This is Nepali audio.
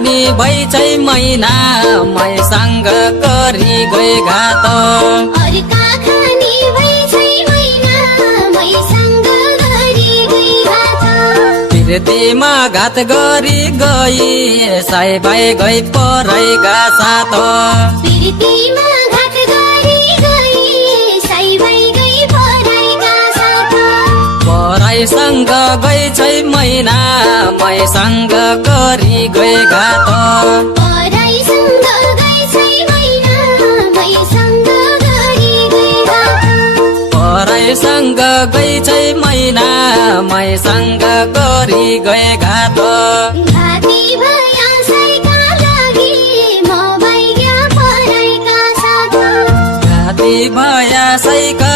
खानी भैछै मैना मैसँग गरी गए घात अर्का खानी भैछै मैना मैसँग गरी गई घात प्रीतिमा घात गरी गई साई भाइ गई परैका साथ प्रीतिमा घात गरी गई साई भाइ गई परैका साथ परैसँग गई छै मैना मैसँग गरी गए घात परैसँग गई छै मैना मैसँग गरी गई घात परैसँग गई छै मैना मैसँग गरी गए घात घाती भया साइका लागि म भइग्या परैका साथ घाती भया सैका